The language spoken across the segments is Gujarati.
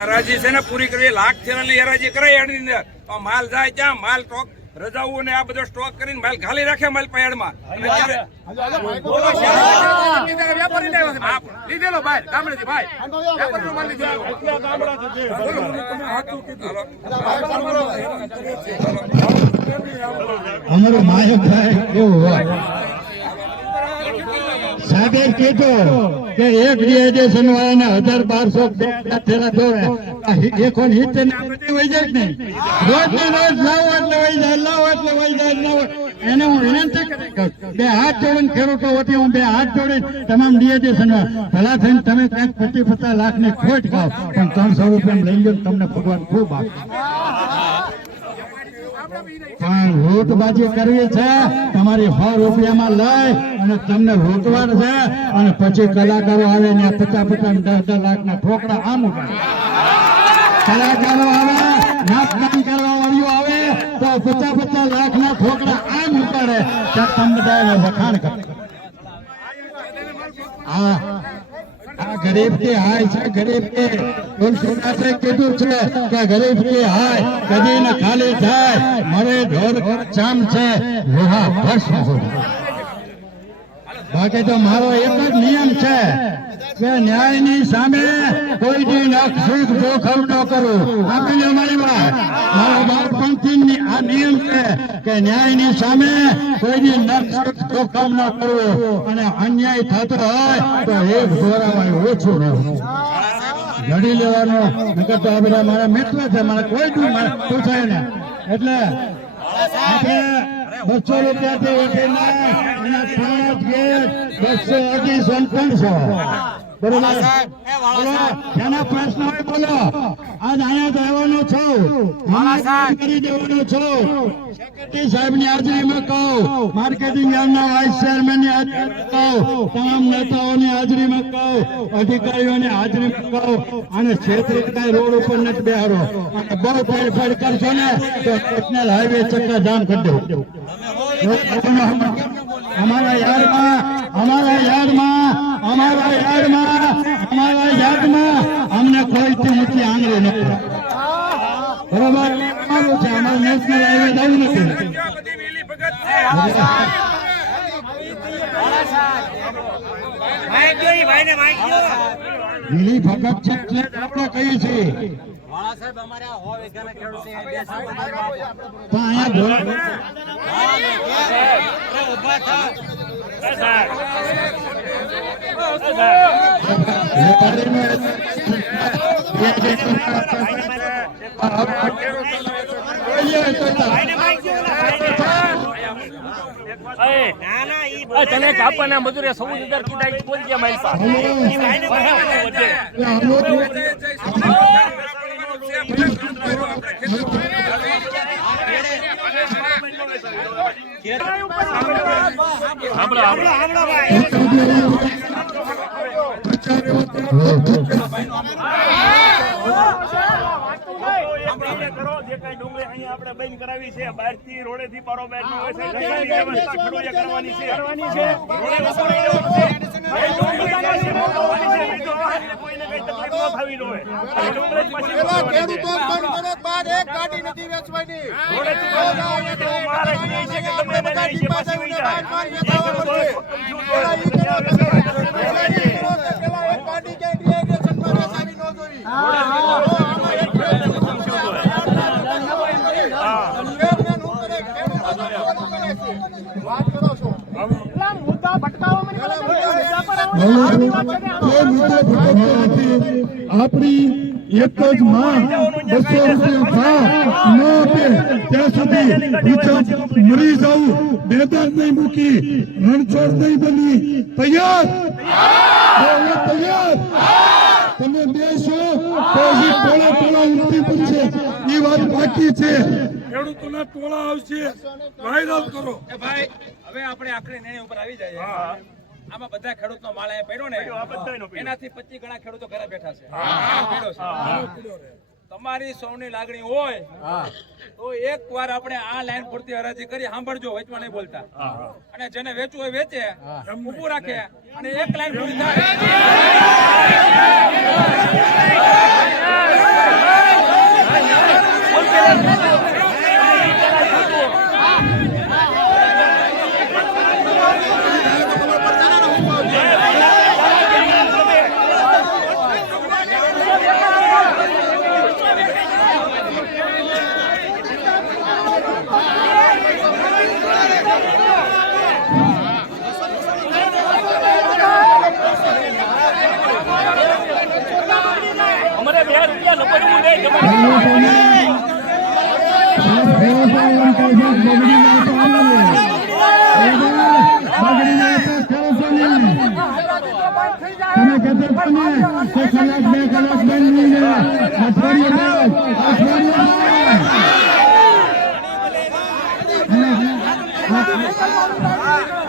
હરાજી છે ને પૂરી કરવી. લાખ થેલાની હરાજી કરાય એની અંદર. તો માલ જાય ત્યાં માલ સ્ટોક રજાવું ને આ બધો સ્ટોક કરીને માલ ખાલી રાખે માલ આપ લીધેલો ભાઈ. ગામડેથી ભાઈ. અમારો માયક ભાઈ એવું હોય? સાહેબે કીધું કે એક ડિહાઇડ્રેશન વાળાને હજાર બારસો થેલા દોરે. હિતે ને બધી વહી જાય ને રોજ ને રોજ લાવો એટલે વહી જાય લાવો એટલે વહી જાય લાવો. એને હું વિનંતી કરી. બે હાથ જોડીને ખેડૂતો વતી હું બે હાથ જોડીને તમામ ડિહાઇડ્રેશન ભલા થઈને તમે કંઈક પચીસ પચાસ લાખની ખોટ ખાવ પણ ત્રણસો રૂપિયા લઈ લો તમને ભગવાન ખૂબ આપે. પણ લૂંટબાજી કરવી છે. તમારી સો રૂપિયામાં લઈ અને તમને લૂંટવાનું છે અને પછી કલાકારો આવે ને પચાસ પચાસ દસ દસ લાખ ના ઠોકરા આમ કલાકારો આવે નાચગાન કરવા વાળીઓ આવે, તો પચાસ પચાસ લાખ ના ઠોકરા આમ ઉપાડે ત્યાં તમે બધા એનો વખાણ કરે. આ ગરીબ કે હાય છે, ગરીબ કે તુલસીદાસે કીધું છે કે ગરીબ કે હાય કદી ન ખાલી થાય, મરે ઢોર ચામ છે લોહા ભસ્મ હો બાકી તો મારો એક જ નિયમ છે કે ન્યાયની સામે કોઈ દી નખ સુખ જોખમ ન કરું. આપેલી મારી વાત. મારો બાળપણથી આ નિયમ છે કે ન્યાયની સામે કોઈ દી નખ સુખ જોખમ ન કરવો અને અન્યાય થતો હોય તો એક ધોરામાં ઓછું રહેવું લડી લેવાનો. નકર તો આ મારા મિત્ર છે, મારા કોઈ બી પૂછાય ને. એટલે આપણે બસો રૂપિયાથી ઉઠીને બસો અઢીસો બોલો જેના પ્રશ્ન હોય બોલો. આજ અહીંયા જવાનો છું. કરી દેવાનો છું. સેક્રેટરી સાહેબની હાજરીમાં કહું. માર્કેટિંગ યાર્ડના વાઇસ હાજરીમાં કહું. તમામ નેતાઓની હાજરીમાં કહું. અધિકારીઓની હાજરીમાં કહું. અને કાંઈ રોડ ઉપર નથી બેહારો અને બહુ ફેરફાર કરશો ને તો નેશનલ હાઈવે ચક્કા જામ કરી દેવું અમારા યાર્ડમાં અમારા યાદમાં, અમારા અમારા યાર્ડમાં અમને કોઈ ઊંચી આંગળી નથી બરોબર? નેશનલ હાઈવે જવું નથી. કહીએ છીએ. અહીંયા તને કાપવાના મજૂરે સૌ હજાર કીધા બોલ ગયા મારી પાસે ઈ ભાઈને ભાઈ વધે. સાંભળો, સાંભળો. આપણે બંધ કરાવી છે બહારથી રોડેથી બરોબર નો હોય છે વ્યવસ્થા કરવાની છે રોડે છે. ડુંગળી એક ગાડી નથી વેચવાની. આપણી એક જ માં બસો રૂપિયા ભાવ ન આપે. ત્યાં સુધી મરી જવું મેદાન નહીં મૂકી. રણછોડ નહીં બની. તૈયાર? તૈયાર. તમે બેસો. તો હજી ટોળા ટોળા ઉલટી પડશે એ વાત બાકી છે. ખેડૂતોના ટોળા આવશે. વાયરલ કરો. ભાઈ હવે આપણે આખરી નિર્ણય ઉપર આવી જાય આમાં બધા ખેડૂતનો માલ અહીંયા પડ્યો ને એનાથી પચીસ ગણા ખેડૂતો ઘરે બેઠા છે તમારી સૌની લાગણી હોય તો એક વાર આપણે આ લાઈન પૂરતી હરાજી કરી સાંભળજો વેચવા નહીં બોલતા અને જેને વેચવું હોય વેચે ઉભું રાખે અને એક લાઈન પૂરી થાય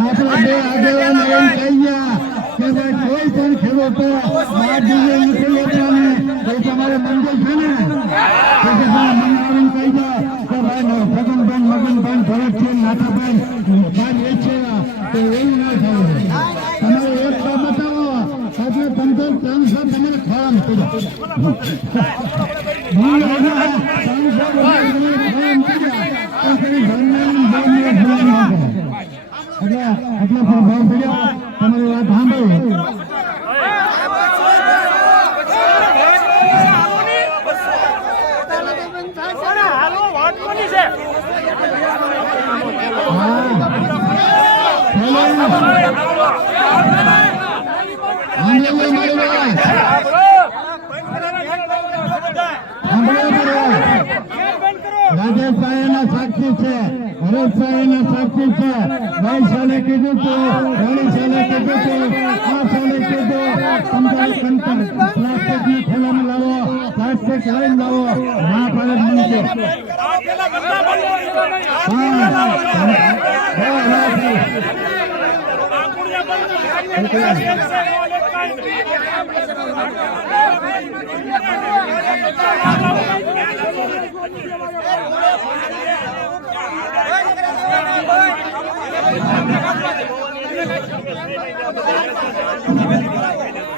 આપણે બે આગેવાનો એમ કહી ગયા કે ભાઈ કોઈ પણ ખેડૂતો બાર દિવસે નથી તો તમારે મંજૂર છે ને? તો કે ભાઈ કહી દો કે ભાઈ ફગનબેન મગનબેન નાથાભાઈ ભાઈ એ છે. તો એવું ના થાય. તમારે એક તો બતાવો. સાચે પંદર ત્રણસો તમારે ખાવાનું થઈ જાય. એટલે આજે ત્રણસો રૂપિયા ખાવાનું થઈ જાય તો ફરી ઘરના ઘરના ખાવાનું ના કરે એટલે આટલો પણ ભાવ પડ્યો તમારી વાત સાંભળો હાલો વાત કોની છે રાજેશભાઈના સાક્ષી છે હરેશભાઈના સાક્ષી છે ગઈ સાલે કીધું તું ઘણી સાલે કીધું તું આ સાલે કીધું પંદર કંકર પ્લાસ્ટિકની થેલામાં લાવો પ્લાસ્ટિક લઈને લાવો ના પાડે જ નહીં કે. હા. હા, હા, હા. એક માલ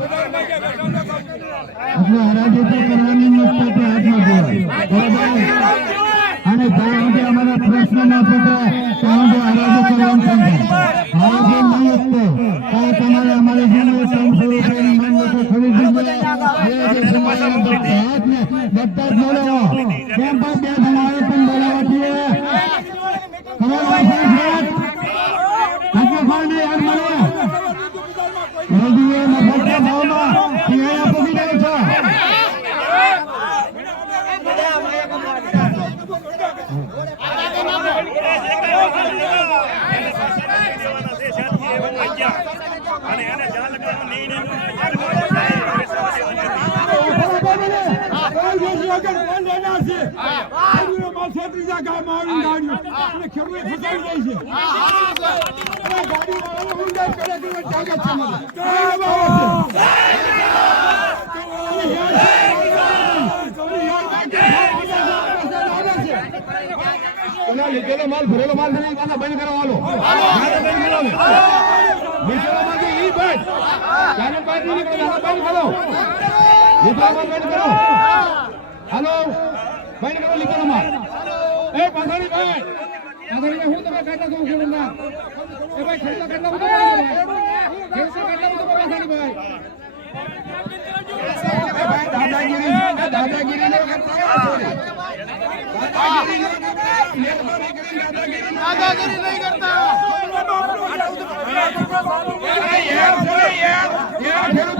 એટલે હરાજી કરવાની નથી હાથમાં. બરાબર? અને જ્યાં સુધી અમારા પ્રશ્ન ના થતા ત્યાં સુધી હરાજી કરવાનું પણ થાય. હરાજી નહીં જ તો તો તમારે અમારે જેને ત્રણસો રૂપિયાની માંગ લોકો ખરીદી ગયા. બે જે સમાજના બધા જ ને બધા જ બોલાવો. કેમ ભાઈ બે જણા આવે પણ બોલાવવા છીએ. તમારો વાંચો છે? આટલો ભાવ નહીં યાર મળે. મોદીએ મફતના ભાવમાં પીઆઈ આપી દીધા છે. અને એને જ્યાં લગન લીધેલો માલ ભરેલો માલ નહીં પાછા બંધ કરવાનો બંધ કરો લીધેલો માલ બંધ ચાલુ પાસ નહીં નીકળે બંધ કરો લીધેલો માલ બંધ કરો હાલો બંધ કરો લીધેલો માલ એ પંસારી ભાઈ પંસારી હું તમે કાઢો છો ખેડૂતના એ ભાઈ ખેડૂતો કેટલા બધું ખેડૂતો કેટલા બધું પંસારી ભાઈ એ ભાઈ દાદાગીરી દાદાગીરી નો દાદાગીરી નો નો નહીં કરતા યાર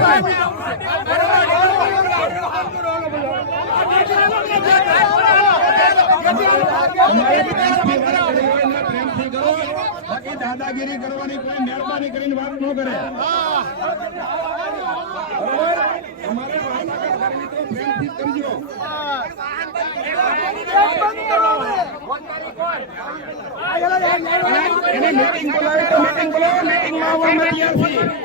બાકી દાદાગીરી કરવાની કોઈ મહેરબાની કરીને વાત ન કરે. અમારે તમારે કરવી તો પ્રેમથી કરજો. એને મીટિંગ બોલાવી તો મીટિંગ બોલાવો મીટિંગમાં આવવા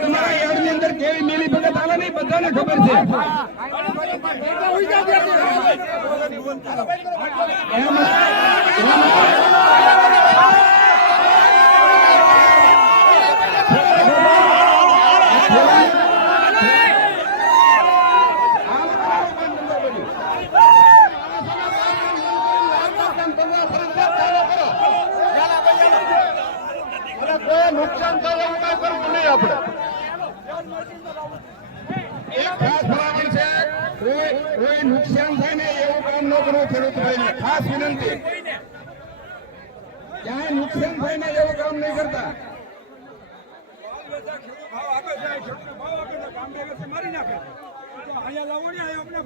તમારા યાર્ડની અંદર કેવી મિલી ભગત આવે નહીં બધાને ખબર છે. એમ અને કોઈ નુકસાન થાય એવું કઈ કરવું નહીં આપણે. નુકસાન થાય એવું કામ નહીં કરતા. ભાવ આપે જાય ભાવ આપે જાય ગામ ભેગા નાખે. અહીંયા લાવો ને